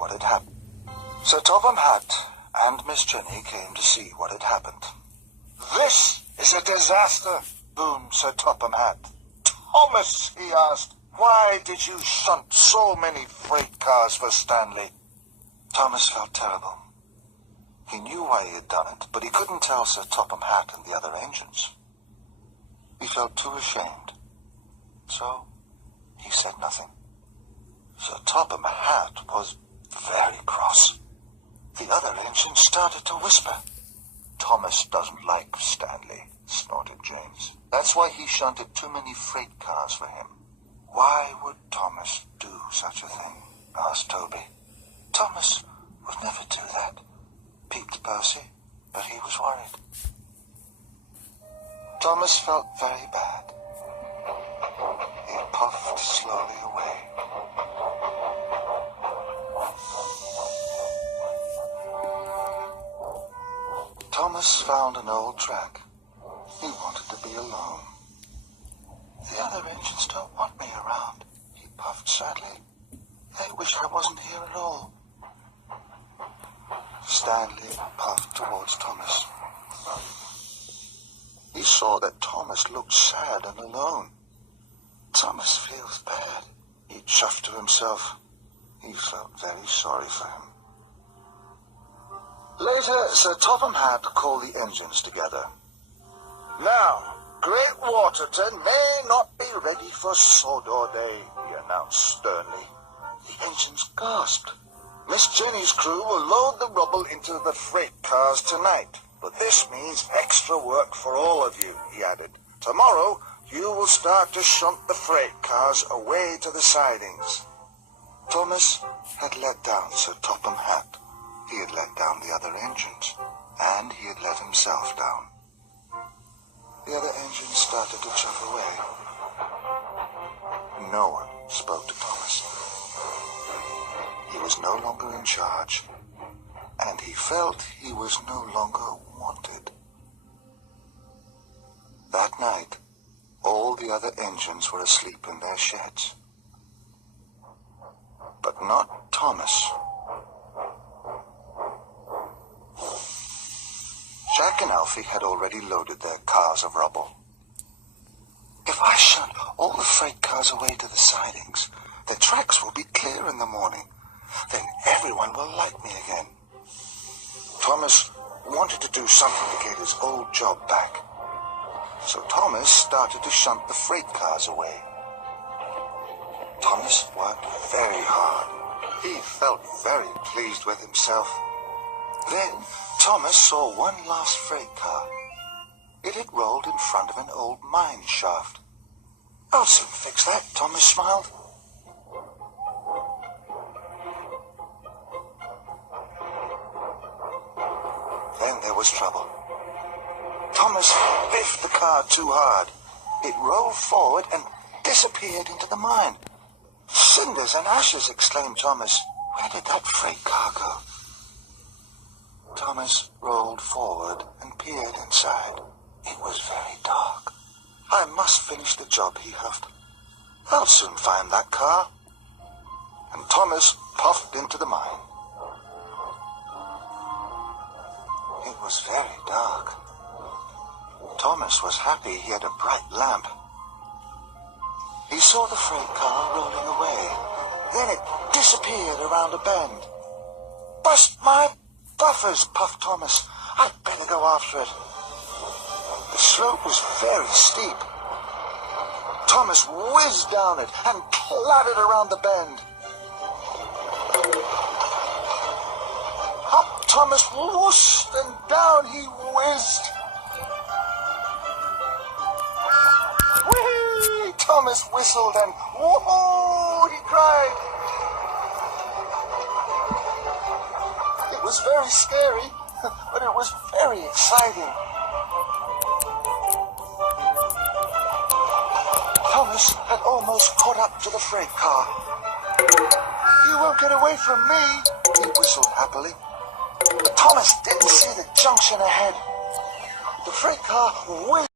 what had happened. Sir Topham Hatt and Miss Jenny came to see what had happened. "This is a disaster," boomed Sir Topham Hatt. "Thomas," he asked, "why did you shunt so many freight cars for Stanley?" Thomas felt terrible. He knew why he had done it, but he couldn't tell Sir Topham Hatt and the other engines. He felt too ashamed, so he said nothing. Sir Topham Hatt was very cross. The other engines started to whisper. "Thomas doesn't like Stanley," snorted James. "That's why he shunted too many freight cars for him." "Why would Thomas do such a thing?" asked Toby. "Thomas would never do that," peeped Percy, but he was worried. Thomas felt very bad. He puffed slowly away. Thomas found an old track. He wanted to be alone. "The other engines don't want me around," he puffed sadly. "They wish I wasn't here at all." Stanley puffed towards Thomas. He saw that Thomas looked sad and alone. "Thomas feels bad," he chuffed to himself. He felt very sorry for him. Later, Sir Topham Hatt called the engines together. "Now, Great Waterton may not be ready for Sodor Day," he announced sternly. The engines gasped. "Miss Jenny's crew will load the rubble into the freight cars tonight, but this means extra work for all of you," he added. "Tomorrow, you will start to shunt the freight cars away to the sidings." Thomas had let down Sir Topham Hatt. He had let down the other engines, and he had let himself down. The other engines started to chuff away. No one spoke to Thomas. He was no longer in charge, and he felt he was no longer wanted. That night, all the other engines were asleep in their sheds. But not Thomas. Jack and Alfie had already loaded their cars of rubble. "If I shunt all the freight cars away to the sidings, the tracks will be clear in the morning. Then everyone will like me again." Thomas wanted to do something to get his old job back. So Thomas started to shunt the freight cars away. Thomas worked very hard. He felt very pleased with himself. Then Thomas saw one last freight car. It had rolled in front of an old mine shaft. "I'll soon fix that," Thomas smiled. Then there was trouble. Thomas biffed the car too hard. It rolled forward and disappeared into the mine. "Cinders and ashes," exclaimed Thomas. "Where did that freight car go?" Thomas rolled forward and peered inside. It was very dark. "I must finish the job," he huffed. "I'll soon find that car." And Thomas puffed into the mine. It was very dark. Thomas was happy he had a bright lamp. He saw the freight car rolling away. Then it disappeared around a bend. "Bust my buffers," puffed Thomas. "I'd better go after it." The slope was very steep. Thomas whizzed down it and clattered around the bend. Up Thomas whooshed and down he whizzed. Whee! Thomas whistled and whoa! He cried. It was very scary, but it was very exciting. Thomas had almost caught up to the freight car. "You won't get away from me," he whistled happily. But Thomas didn't see the junction ahead. The freight car whizzed